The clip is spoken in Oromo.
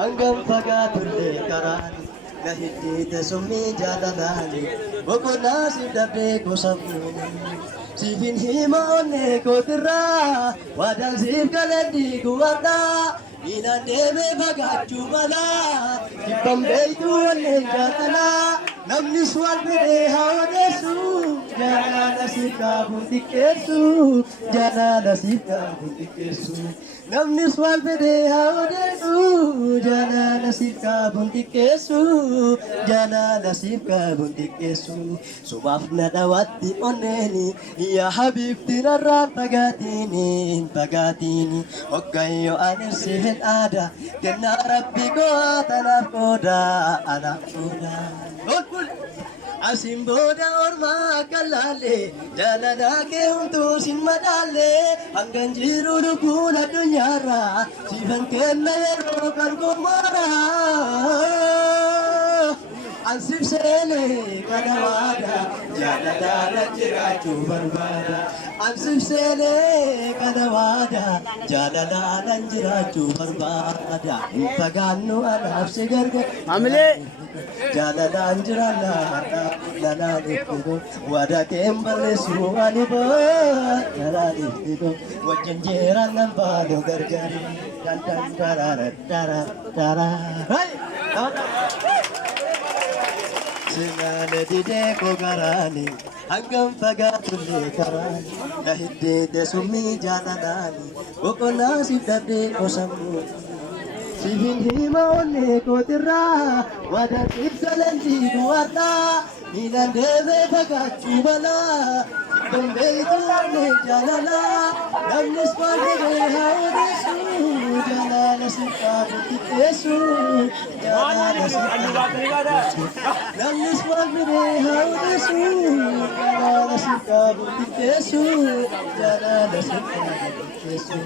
hanggang fagaatullee karaani na hidhiite summii jaalalaani boqonnaa siif dhabdee gosammuuni siifin hima onnee kootirraa waadaan siif galadhii guwadhaa miilaan deemee fagaachuu malaa jibban beeytuu onneen jaalalaa namnis waan fedhee haa odeessu jaalala siif qaabuun xiqqeessu jaalala siif qaabuun xiqqeessu namnis waan fedhee haa odeessu jaalala siif qaabuun xiqqeessu jaalala siif qaabuun xiqqeessu sumaaf na dhawaatti onneeni yaa habiibti narraan fagaatiini hin fagaatiini hoggayyoo anersi hin aada kennaa rabbi goota anaaf qooda anaaf qooda. Asin boda orma kalale jalala ke untuk sin madale hanggan jiru dukun adunyara sivan kena yero kan kumara ansip sele kadawada jalala jiraju barbada ansip sele kadawada jalala jiraju barbada paganu anaf segarga amle jalala anjrala lana dikko wada kembale suani bo lana dikko wajanjera nambalo gargari dan tara hai sinale dide ko garani hangam fagaatullee karaani na hidhiite summii jaalalani boqonnaa siif dhabdee gosammuuni siifin hima onnee kootirraa waadaan siif galadhii guwadhaa miilaan deemee fagaachuu malaa jibban beeytuu onneen jaalalaa namnis waan fedhee haa odeessu jaalala siif qaabuun xiqqeessu jaalala siif qaabuun namnis waan fedhee haa odeessu jaalala siif qaabuun xiqqeessu jaalala siif qaabuun xiqqeessu.